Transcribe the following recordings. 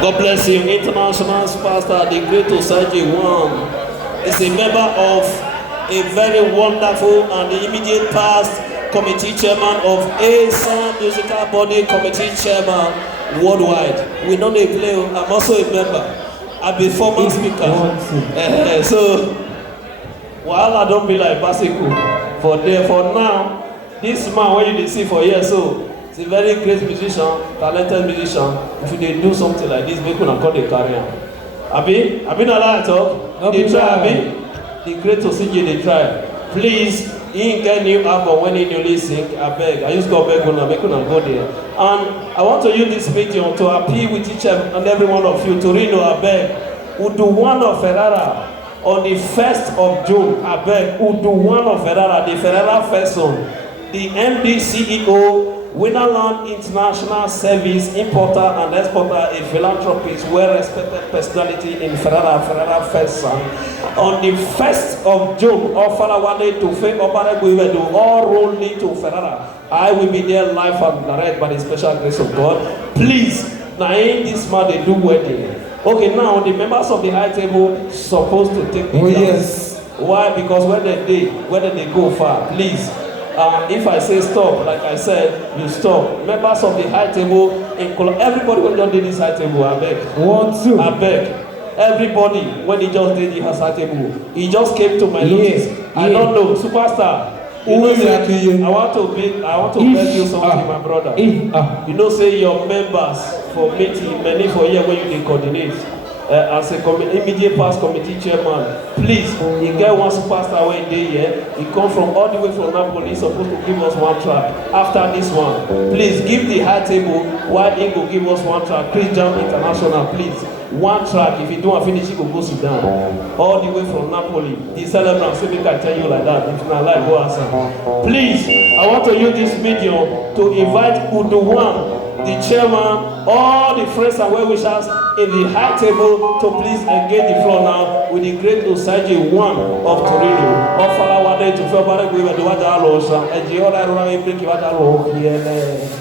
God bless you. International pastor, the great OSEJIE one, is a member of a very wonderful and the immediate past committee chairman of esan musical body committee chairman worldwide. We know they play. I'm also a member. I'm a former speaker. So while I don't be like Basiku for there for now, this man when you see for years so. He's a very great musician, talented musician. If they do something like this, make una call the career. Abi not allowed to talk. They try, Abi. The great OSEJIE they try. Please, he get new album when he newly sing. I beg. I used to beg una, make una go there. And I want to use this medium to appeal with each and every one of you. Torino, I beg. We'll do one of Ferrara on the 1st of June. I beg. We'll do one of Ferrara, the Ferrara first song. The MD CEO. Winnerland International Service, importer and exporter, a philanthropist, well-respected personality in Ferrara first son. On the 1st of June, offer one day to Faith we will do all rolling to Ferrara. I will be there live and direct by the special grace of God. Please, now in this month they do wedding. Okay, now the members of the high table supposed to take the class. Yes. Why? Because whether they go far, please. If I say stop, like I said, you stop. Members of the high table, everybody when you did this high table, I beg. I beg. Everybody, when he just did the high table, he just came to my notice. I don't know, superstar. You know, say, I want to beg you something, my brother. You know, say your members for meeting, many for here when you coordinate. As a immediate past committee chairman, please, you get one superstar way day here. He come from all the way from Napoli. He's supposed to give us one track. After this one, please give the high table while he go give us one track. Chris Jam International, please. One track. If you don't finish, he go sit down. All the way from Napoli. The celebrant, so we can tell you like that. If you not like, go answer. Please, I want to use this medium to invite Uduwan, the chairman, all the friends and well-wishers in the high table to please engage the floor now with the great OSEJIE one of Torino. Offer one day to February, we will do what I lost. And you all around break what I lost.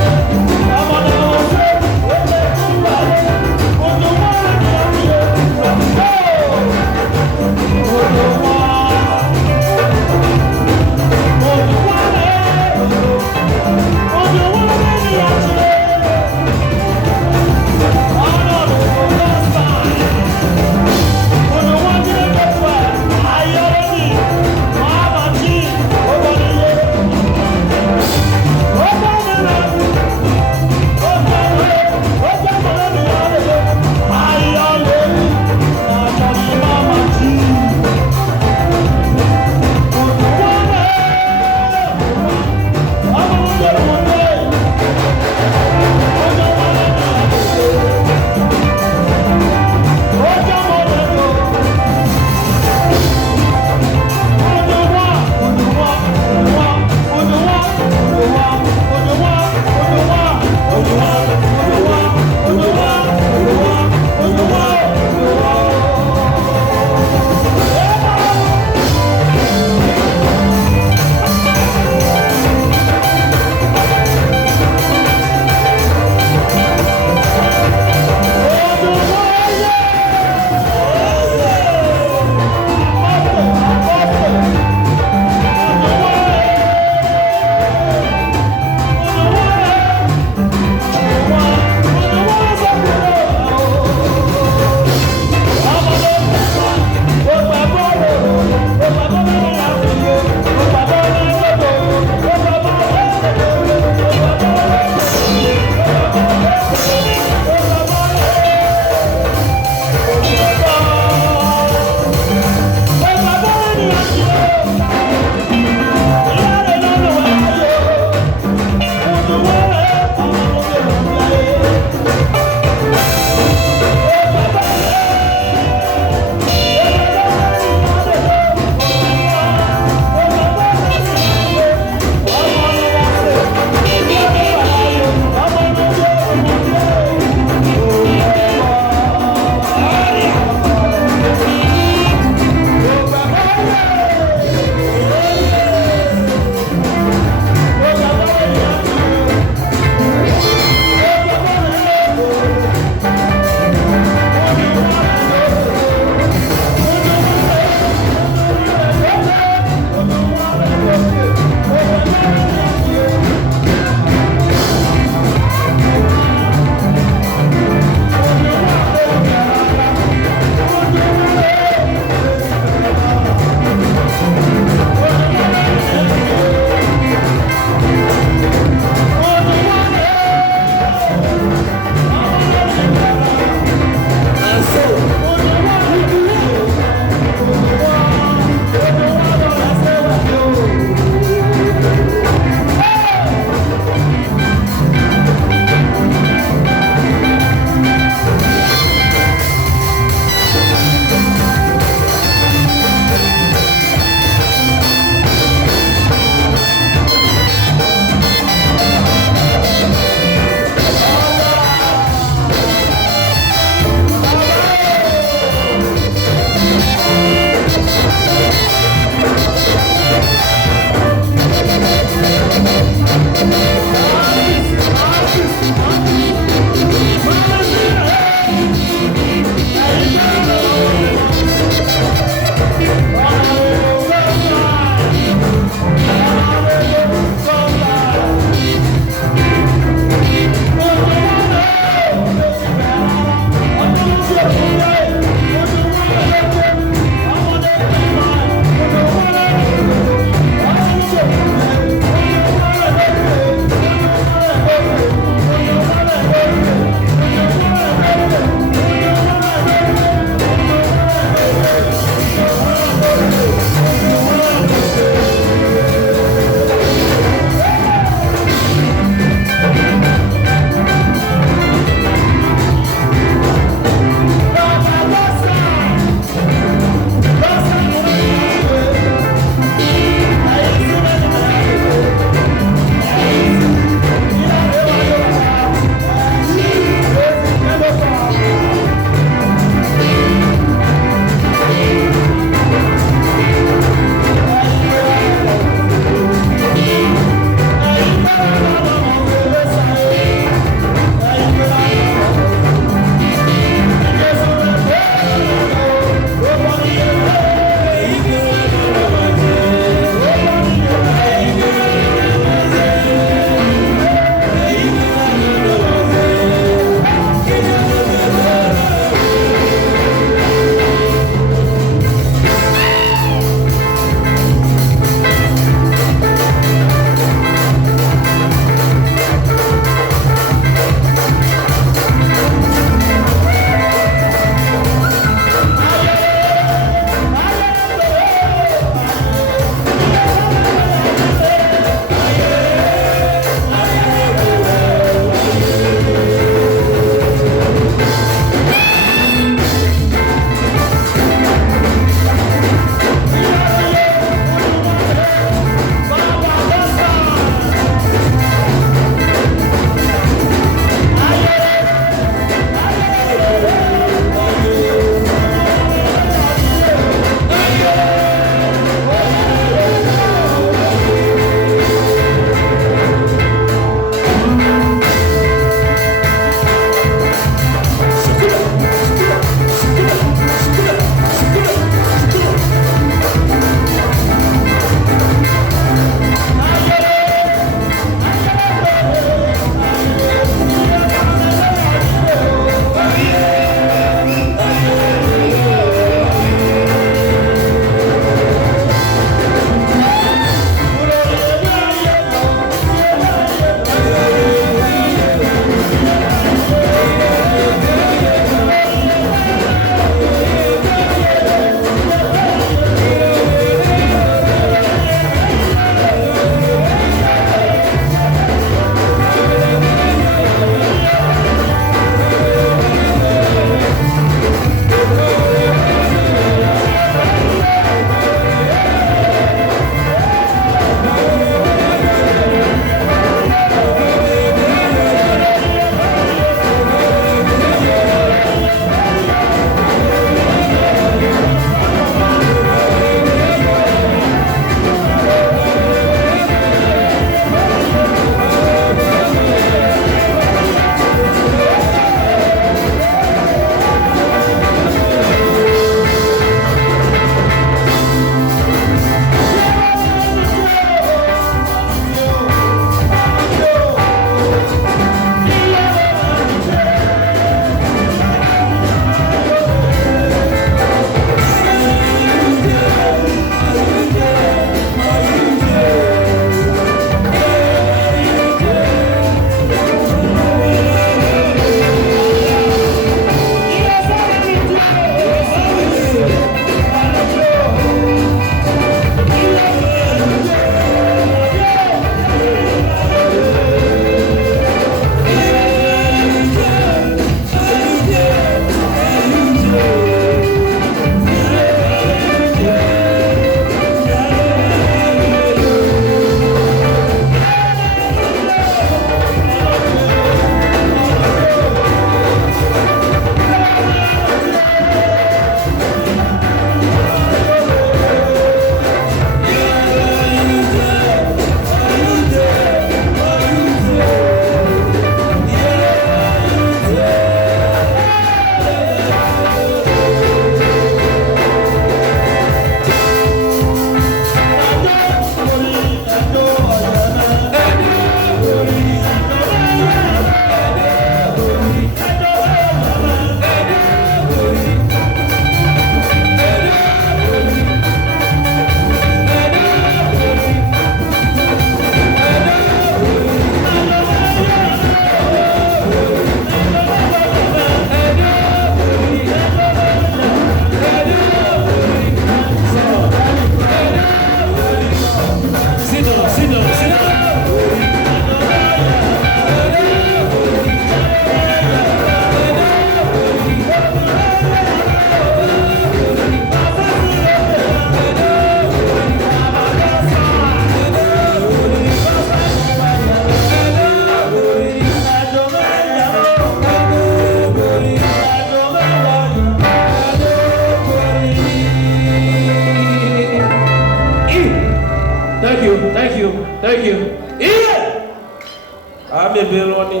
I'm a beloni.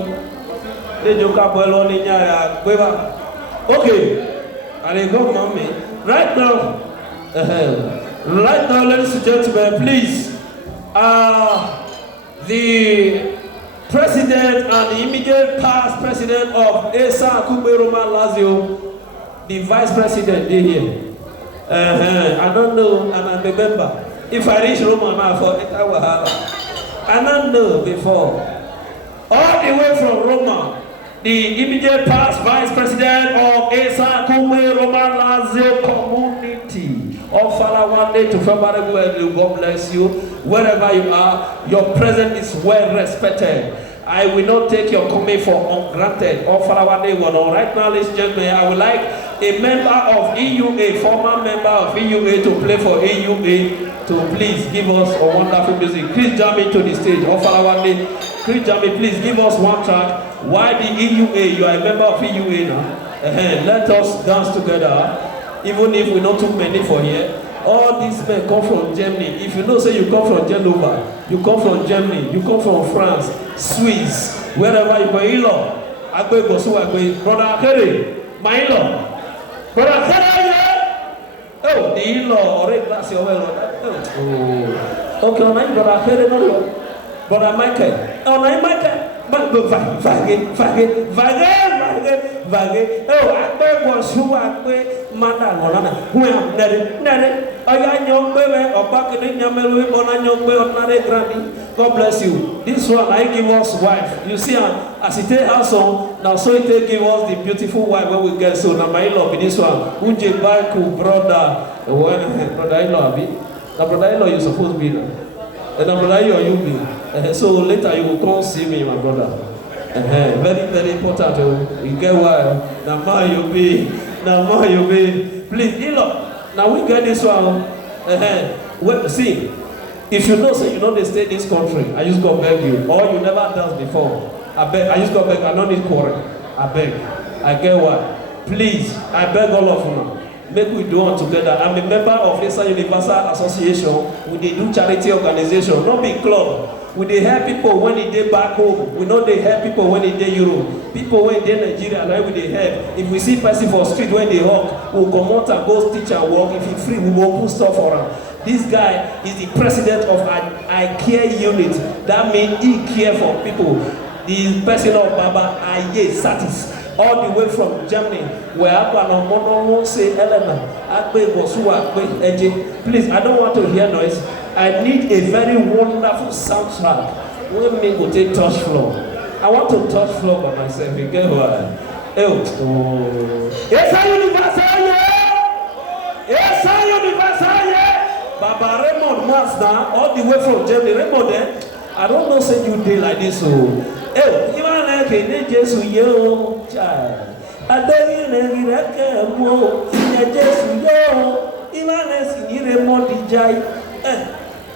They joke up beloni. Okay. And they go, mommy. Right now, ladies and gentlemen, please, the president and the immediate past president of esan Roman Lazio, the vice president, they here. I don't know, and I remember. If I reach Roma now for it, I don't know before. All the way from Roma, the immediate past vice president of esan Roman Lazio community. All Father, one day to February, God bless you. Wherever you are, your presence is well respected. I will not take your coming for granted. All Father, one day, right now, ladies and gentlemen, I would like a member of EUA, former member of EUA, to play for EUA, to please give us a wonderful music. Please jump into the stage. All Father, one day, please jump in. Please give us one track. Why the EUA? You are a member of EUA now. Let us dance together. Even if we not too many for here, all these men come from Germany. If you know, say you come from Genova, you come from Germany, you come from France, Swiss, wherever you go, in-law, Agbe Gosu Agbe, brother Akere, my in-law, brother Akere, oh, the in-law already glass your well, oh, okay, my brother Akere, no, brother Michael, oh, my Michael. Vague. Oh, I was who I pay Madame. Well, Nere, I got young baby or back in Yamalu, Bonano, Nare Grandi. God bless you. This one I give us wife. You see, as it take us on, now so it give us the beautiful wife when we get so. Now, my love in this one. Unje Baku, brother, brother in law, now, brother in law, you're supposed to be there. And I'm like, you be. So later you will come see me, my brother. Very, very important. You get why? Now you be. Please, now we get this one. Well, see, if you know, say you know they stay in this country, I just go beg you. Or you never done before. I beg, I just go beg, I don't need quarrel. I beg. I get why? Please, I beg all of you. Make we do it together. I'm a member of esan Universal Association. We do charity organization, not big club. We they help people when they dey back home. We know they help people when they dey Europe. People when they Nigeria, like we they help. If we see person for street when they hawk, we'll come out and go teach and work. If it's free, we will put stuff for him. This guy is the president of I Care unit. That means he care for people. The person of Baba Aye Satis. All the way from Germany, where I say Elena, please, I don't want to hear noise. I need a very wonderful soundtrack. When me go take touch floor. I want to touch floor by myself. You get why? Esan Universal, Esan Universal, Baba Raymond Mazda, all the way from Germany. Raymond, I don't know say you day like this, so. Even like a Jesus, you child. I don't even like a more. Jesus, you even as you need a more DJ.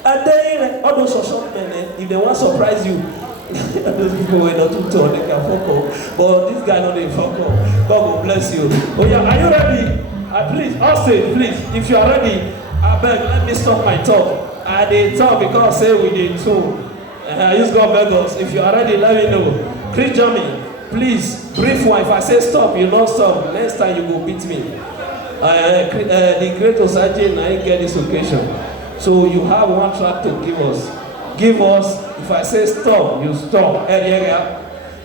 I don't all those social men. If they want to surprise you, those people were not too tall, they can focus. But this guy not a focus. God will bless you. Oh yeah, are you ready? Please, Austin, please, if you are ready, I beg, let me stop my talk. I did talk because say we did too. I just got beg us. If you are ready, let me know. Chris Jamie, please, brief one. If I say stop, you not stop. Next time you will beat me. The great OSEJIE and I get this occasion. So you have one track to give us. Give us, if I say stop, you stop.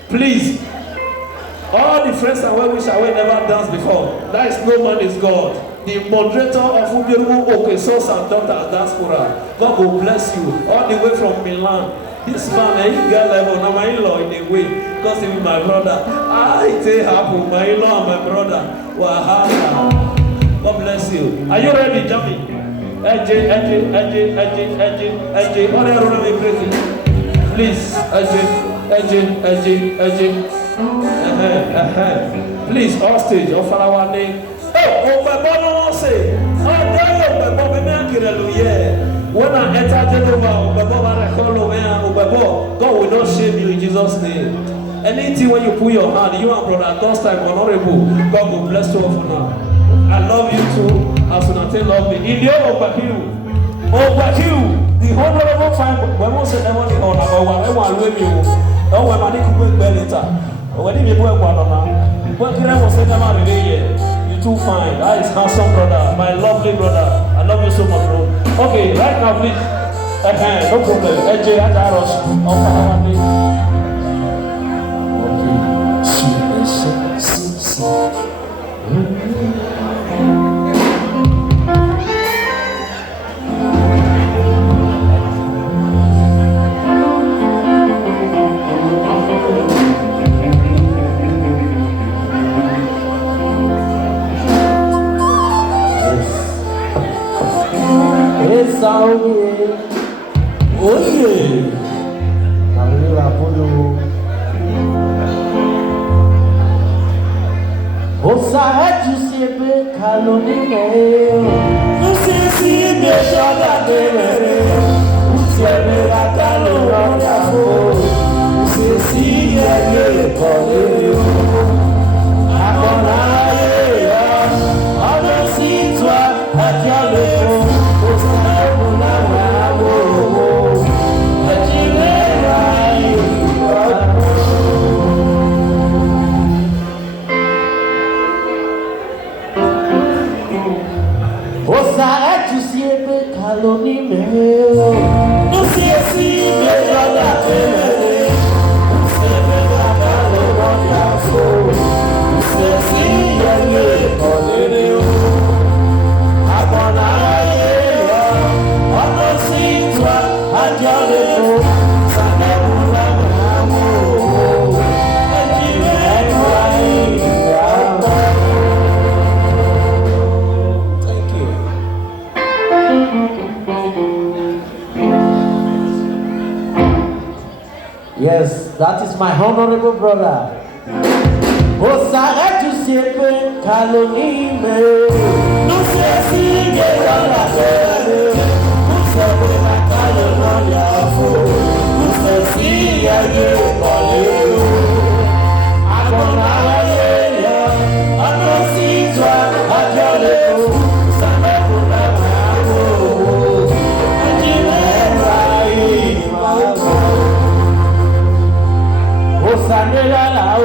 Please. All the friends and well wish I will never dance before. That is no man is God. The moderator of Ubiru Okesos and Dr. Diaspora. God will bless you. All the way from Milan. This man, he get level. Now my in-law in a way. Because he is my brother. It happen. My in-law and my brother. Wahala. God bless you. Are you ready, Jamie? AJ. What are you breaking? Please, AJ. Please, all stage. Of our name. Oh, my brother say. Oh, there you go. When I enter Genova, God will not shame you in Jesus' name. Anything when you put your hand, you and brother, God's time honorable, God will bless you for now. I love you too, as Sunate love me. In the Obakiu, the honorable fine, when we say the honor, but I want to you. Oh, when I could work later. When you work one on now, what can I say about it? You too fine. That is handsome brother, my lovely brother. I love you so much, bro. Okay, right now, please. No problem. AJ, I got us. Oh yeah. OSEJIE kalonime. No se si me joga temere. Usieme la calor ya fo. Se si ye kole. Agora ya. Ono si toi akiale fo. Osa na wa. OSEJIE kalonime. No se si me joga temere. Usieme la calor ya fo. Se si ye kole. Agora ya. Ono si toi akiale fo. Yes, that is my honorable brother. OSEJIE kalonime. No se sigue la fe. Usted la calle no ya fue. Usted sigue colero. Agora ella, a nosotros a colero. Sabe por la mano. Allí me raí más. Osanela la o.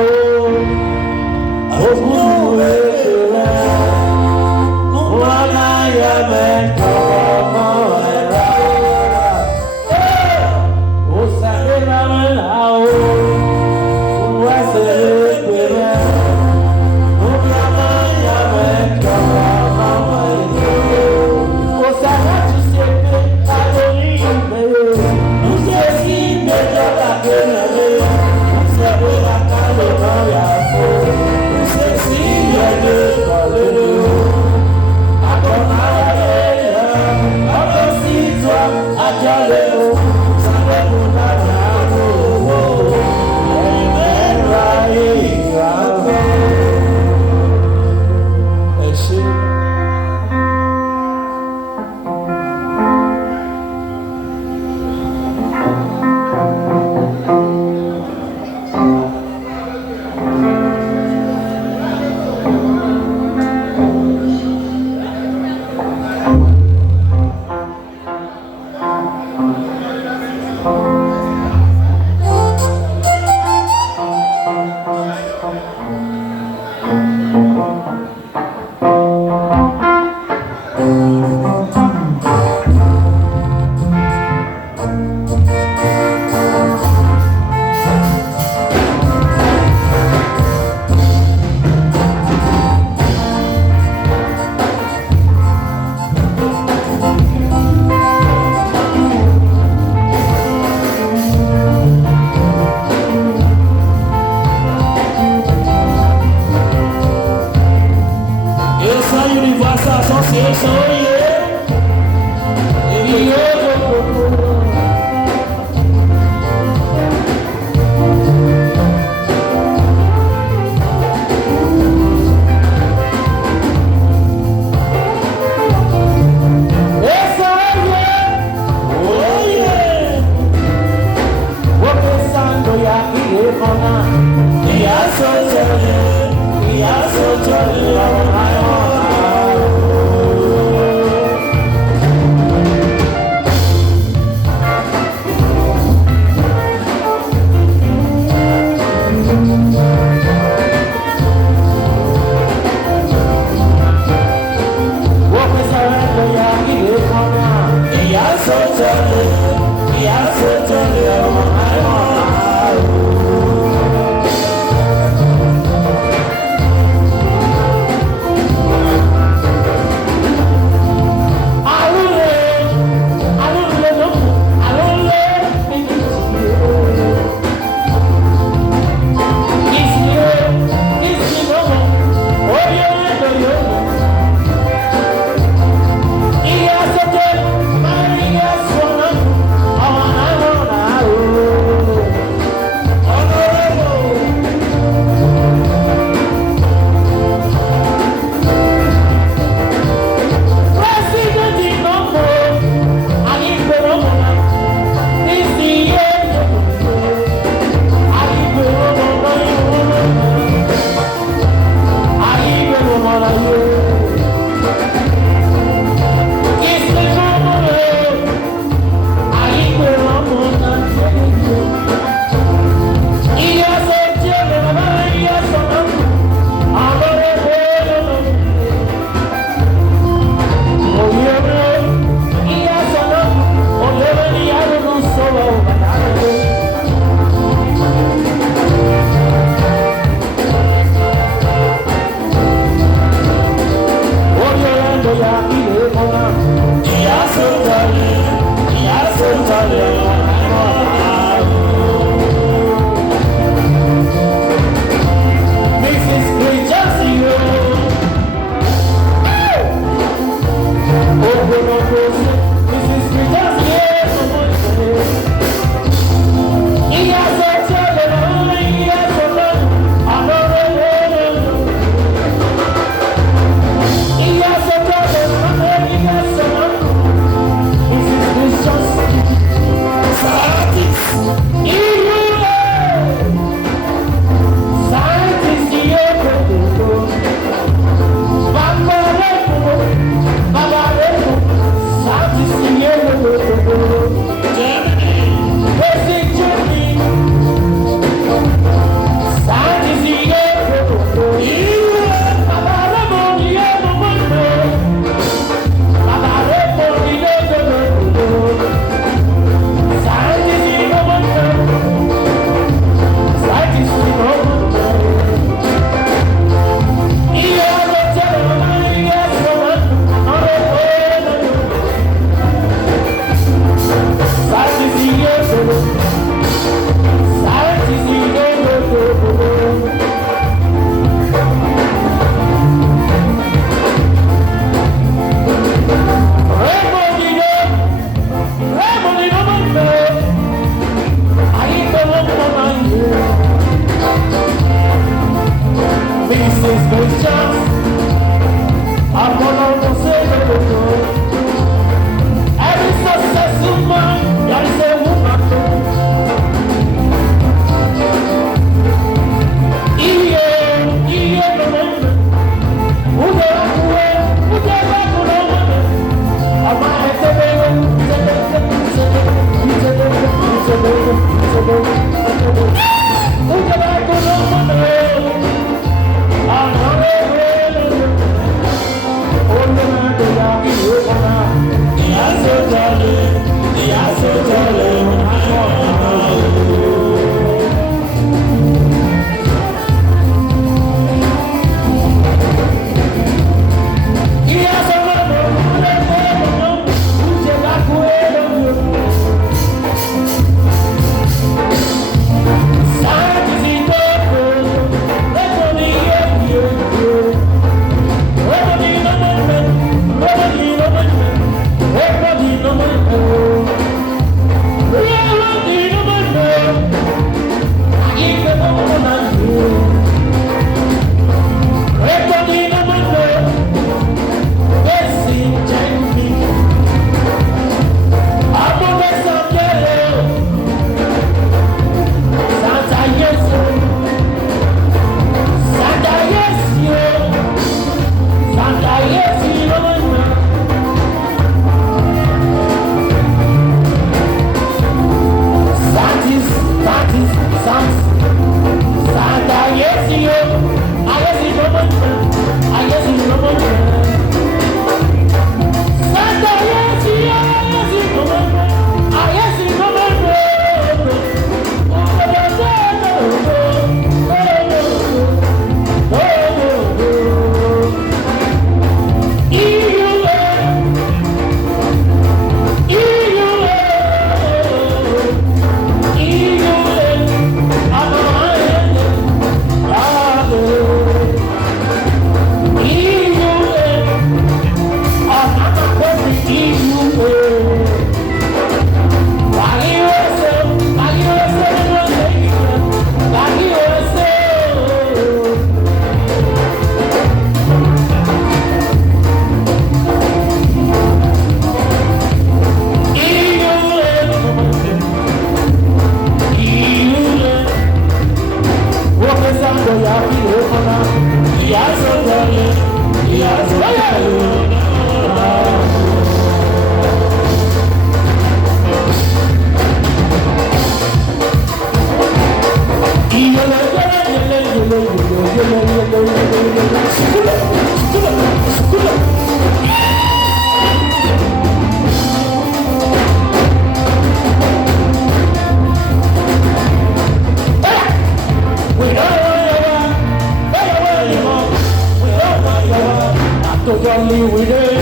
Only we do.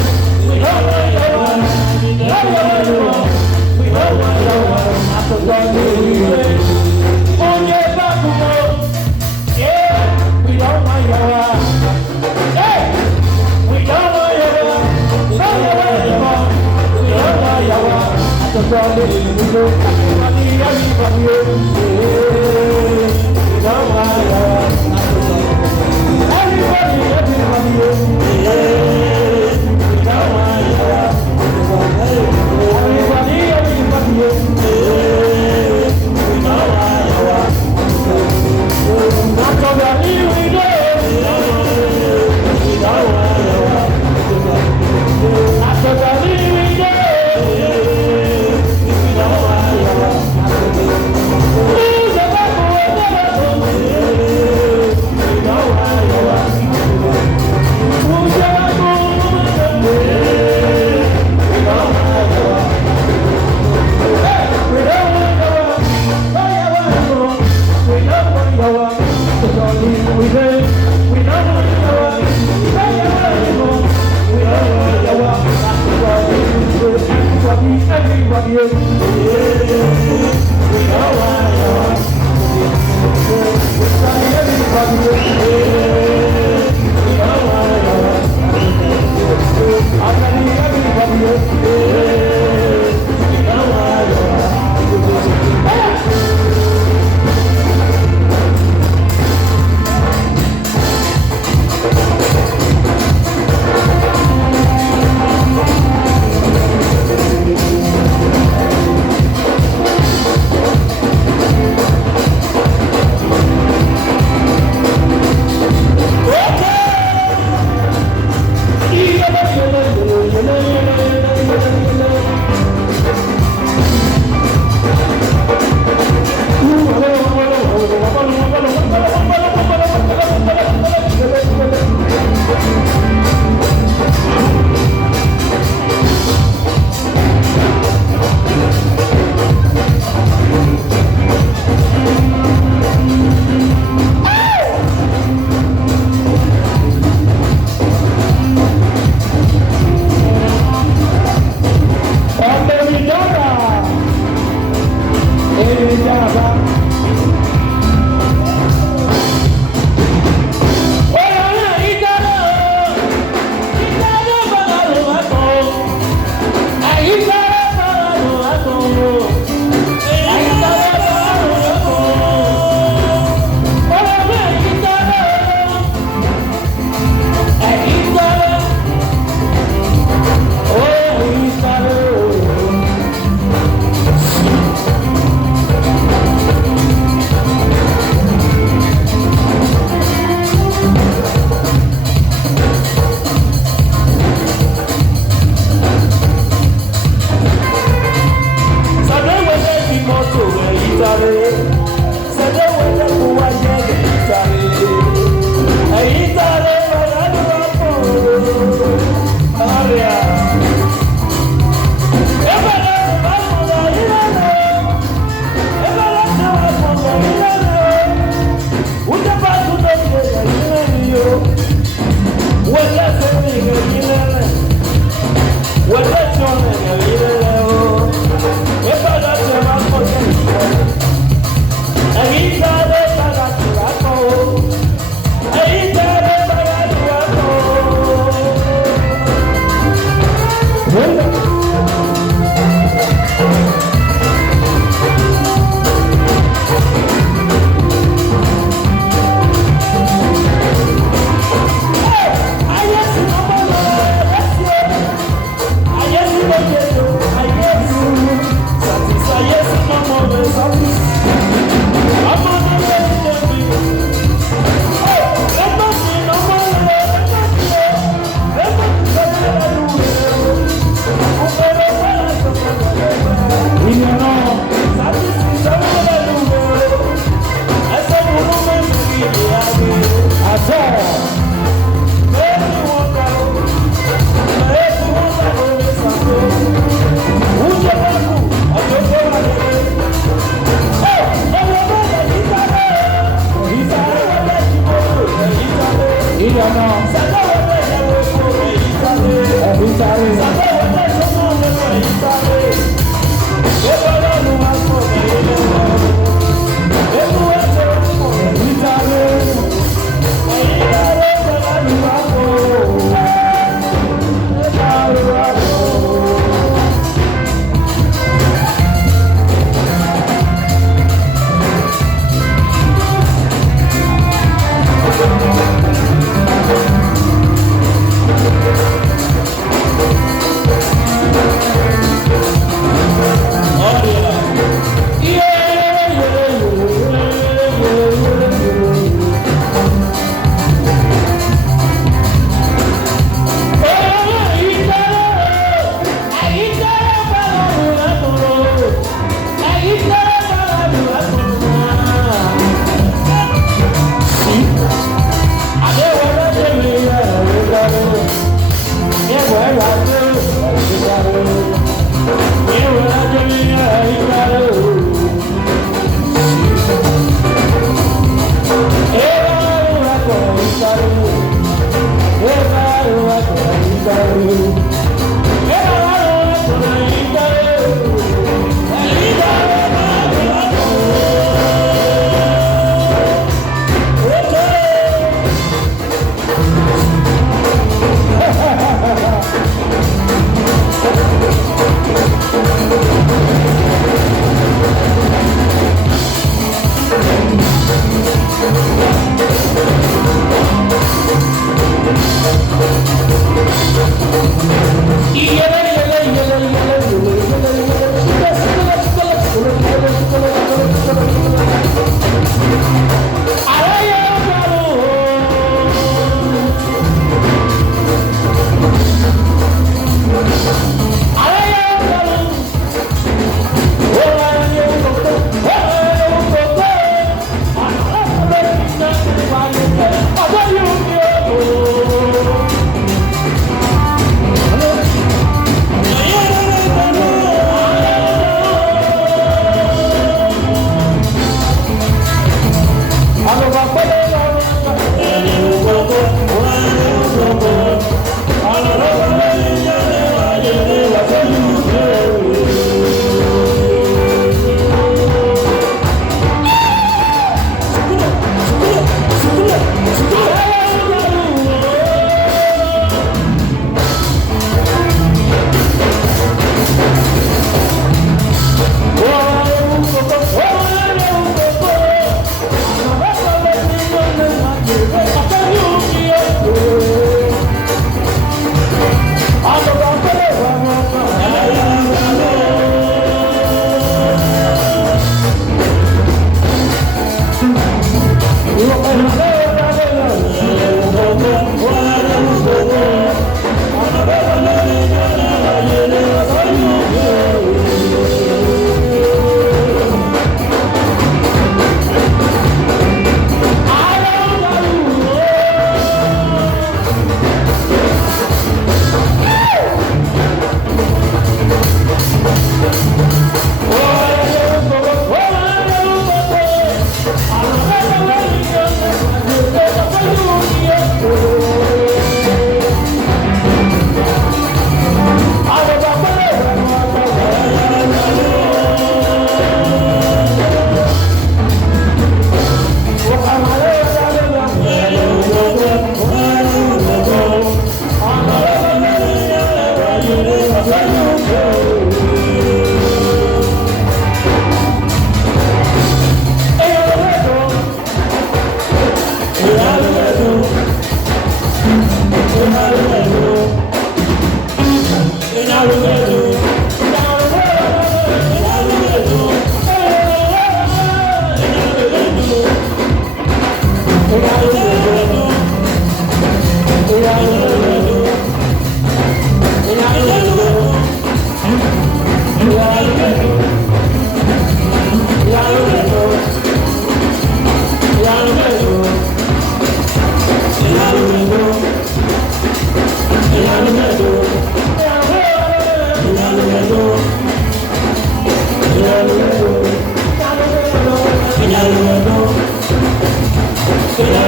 We don't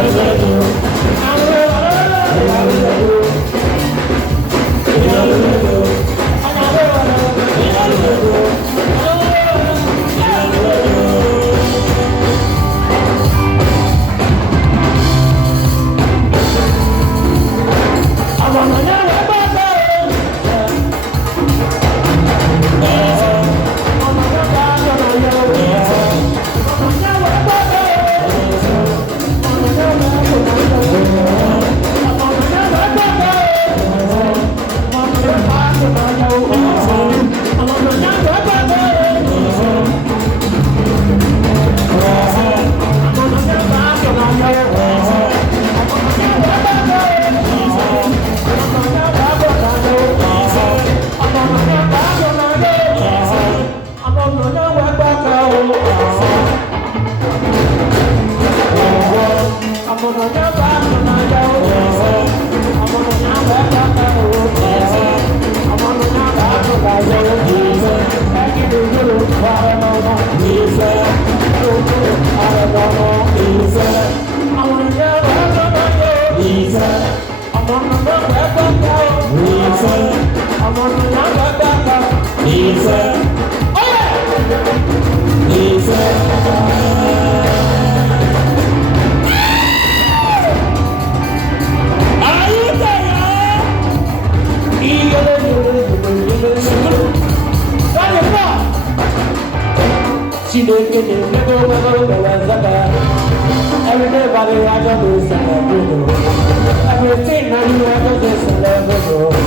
Thank you. Everybody, I just celebrate. Everything I do, I just celebrate.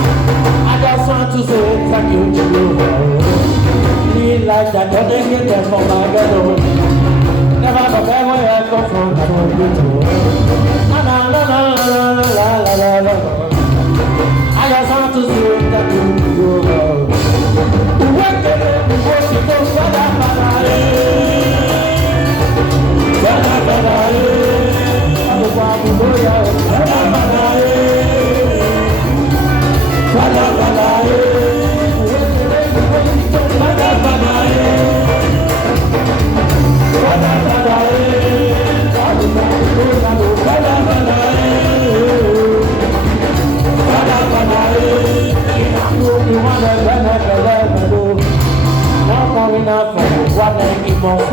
I just want to say thank you to you. Feel like that, don't get them from my ghetto. Never forget where I come from, I don't get to. La la la la la la la la. I just want to say thank you to you. What can I do? What you do? What I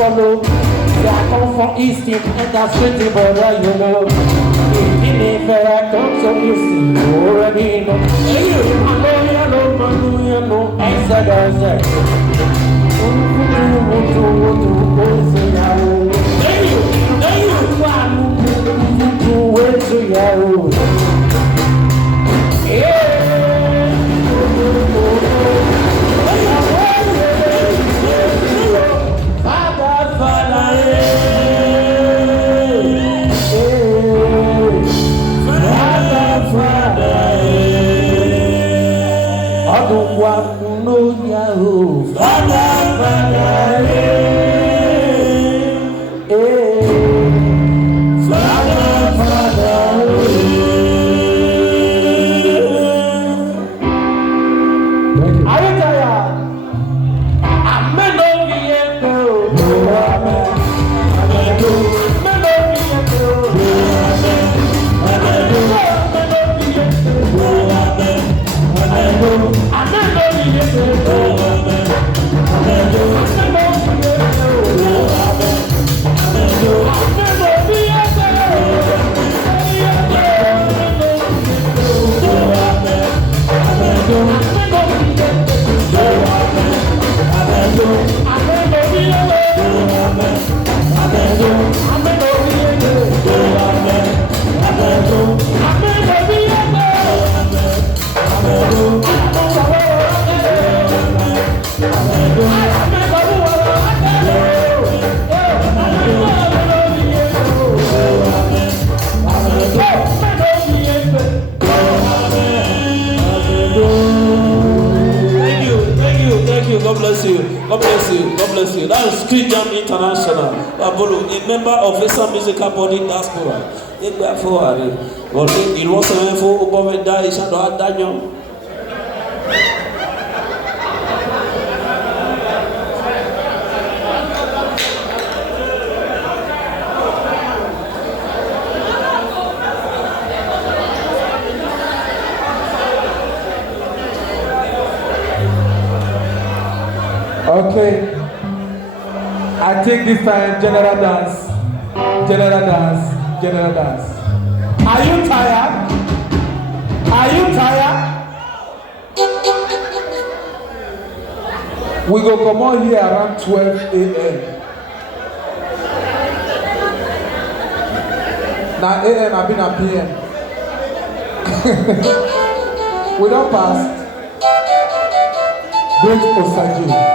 follow. I come from Easton and that's pretty brother, you know. If I come so you see, you already know. I know, you know, I said, That's Christian International. A member of esan musical body diaspora. Okay. I take this time, general dance. General dance. General dance. Are you tired? Are you tired? We go come on here around 12 a.m. Now a.m. I've been at p.m. We don't pass. Great OSEJIE.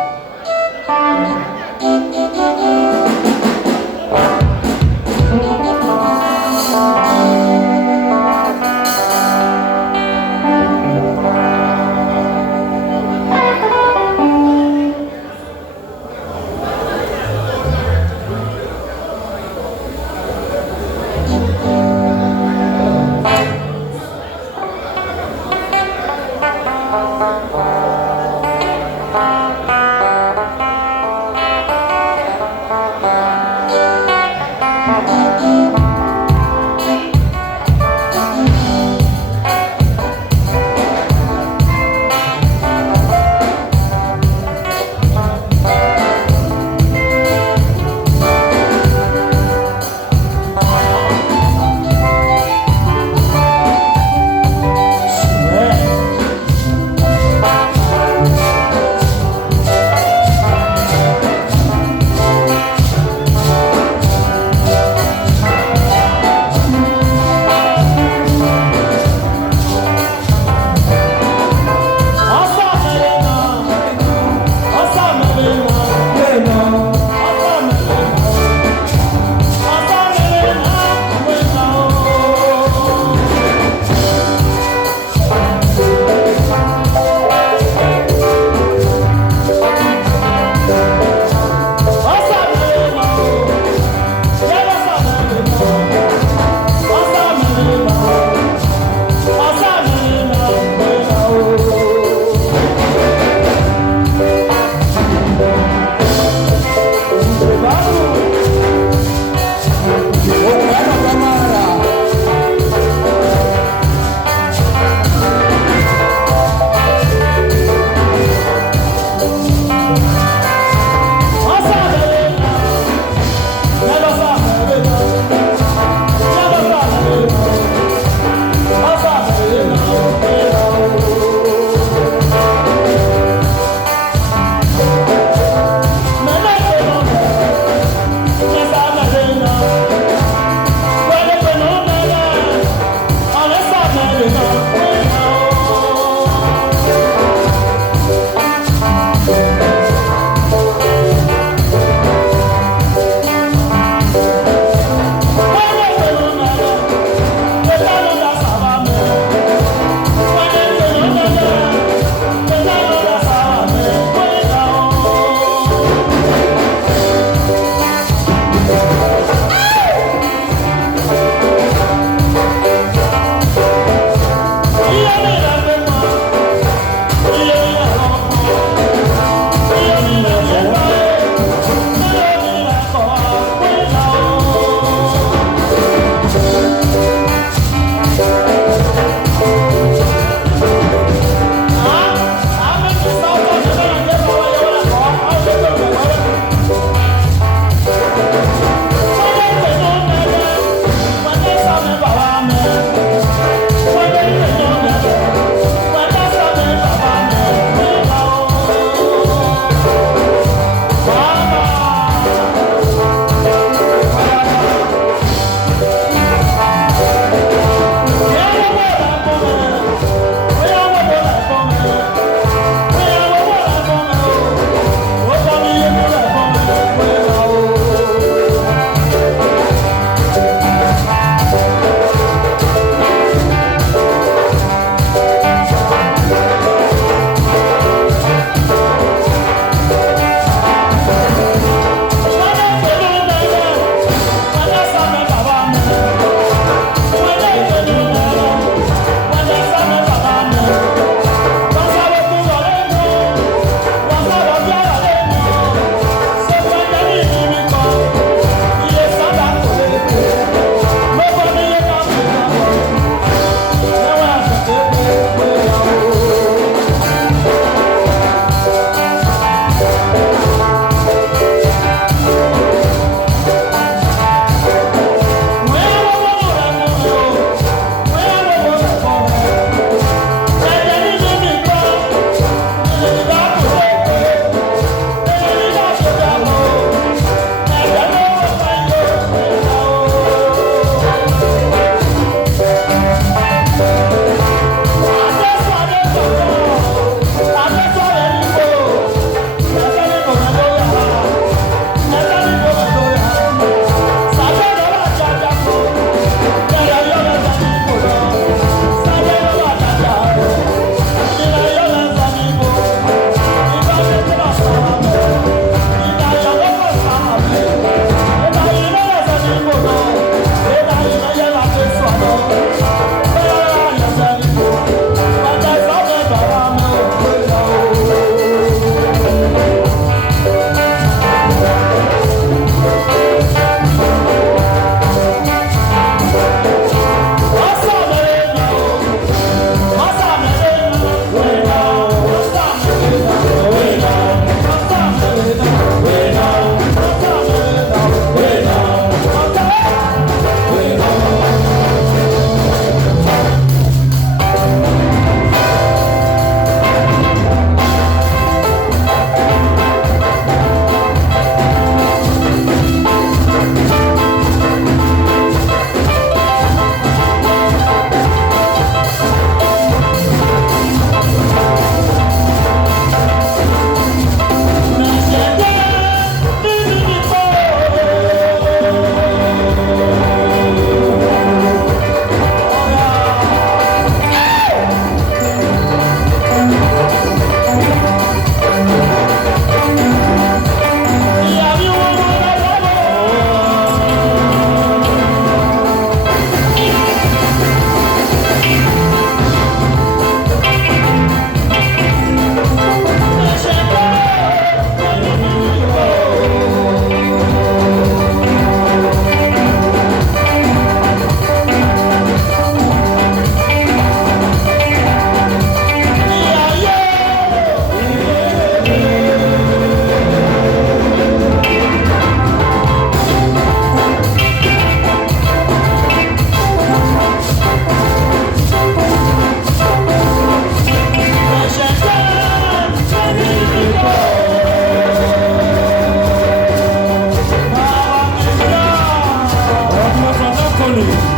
International.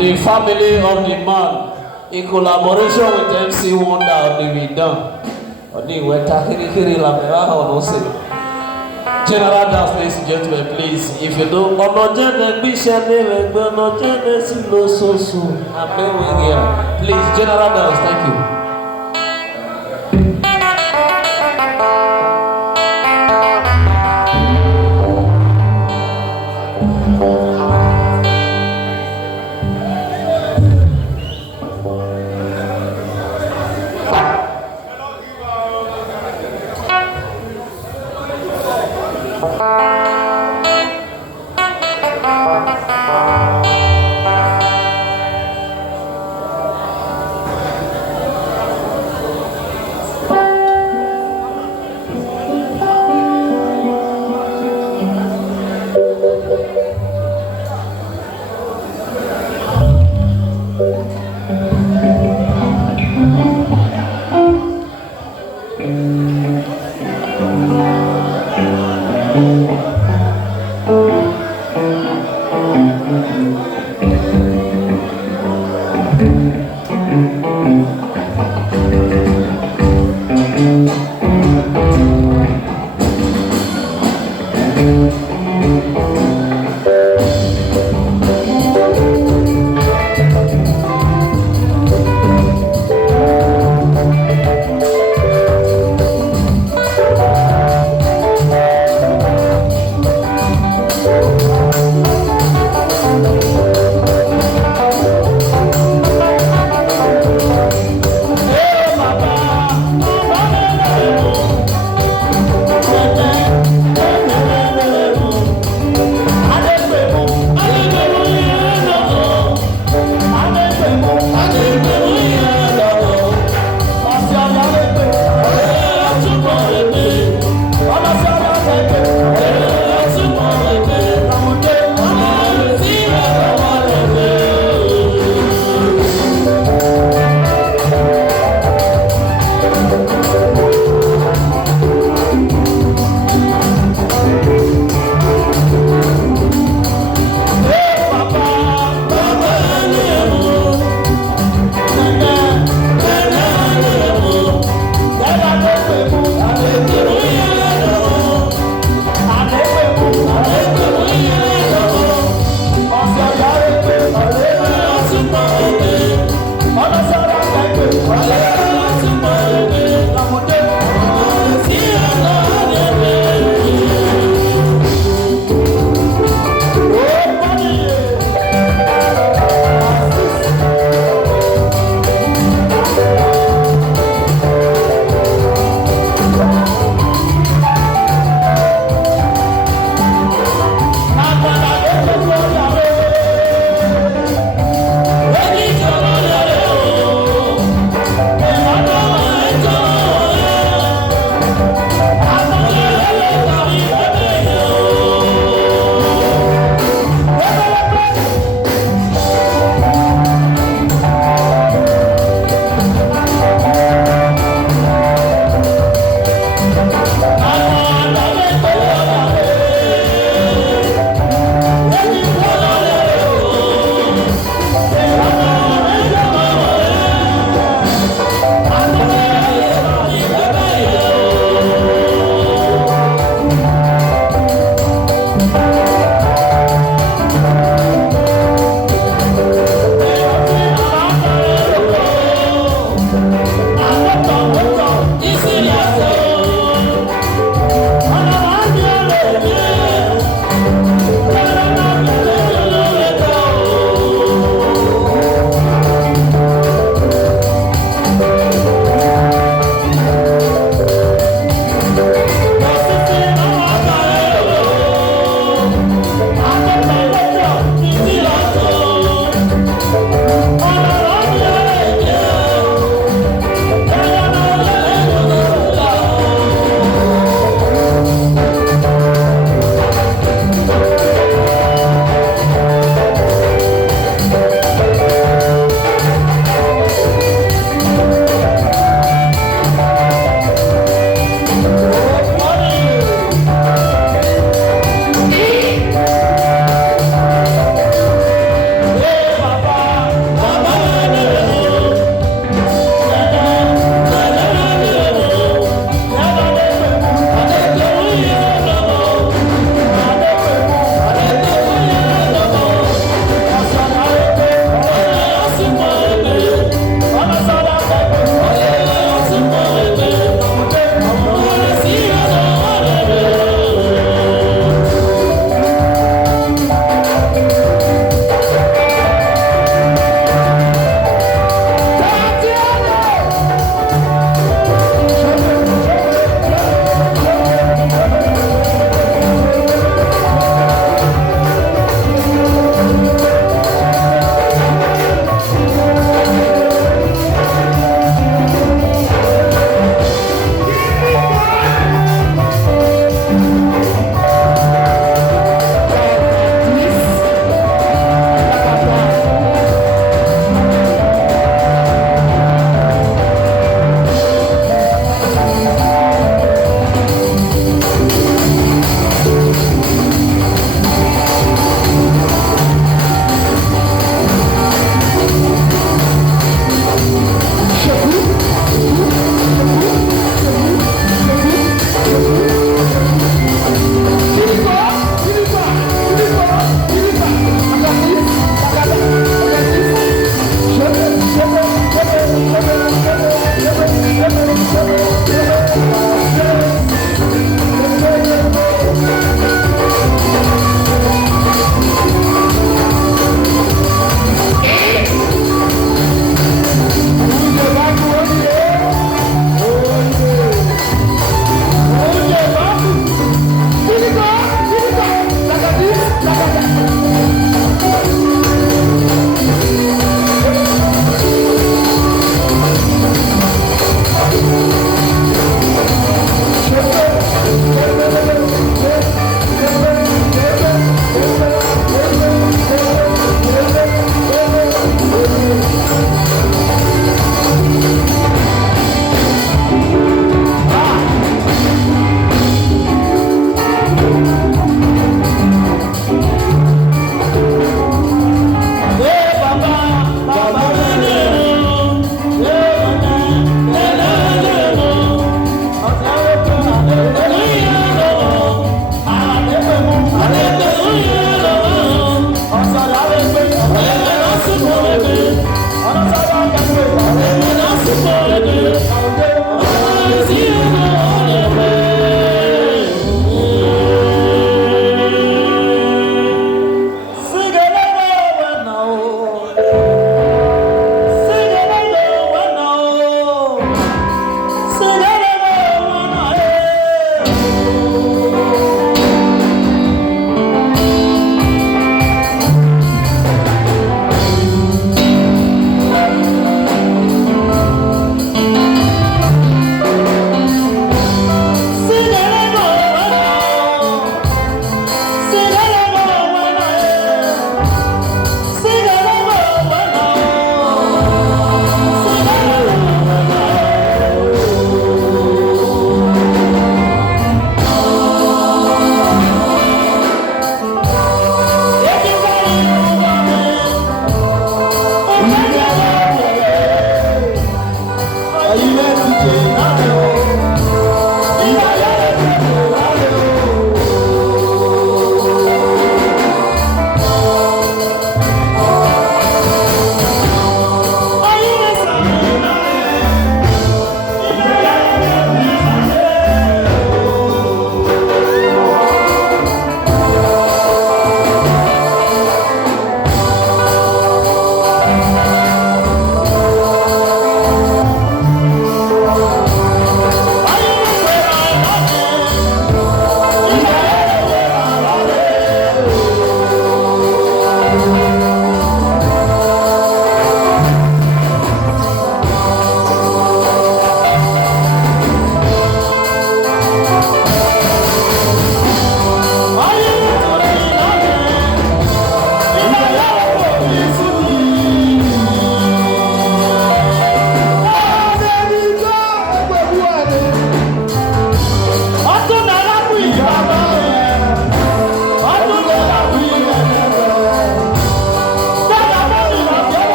The family of the man, in collaboration with MC Wonder of the Vidam, General dance, ladies and gentlemen, please. If you don't, please, general dance, thank you.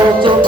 Go to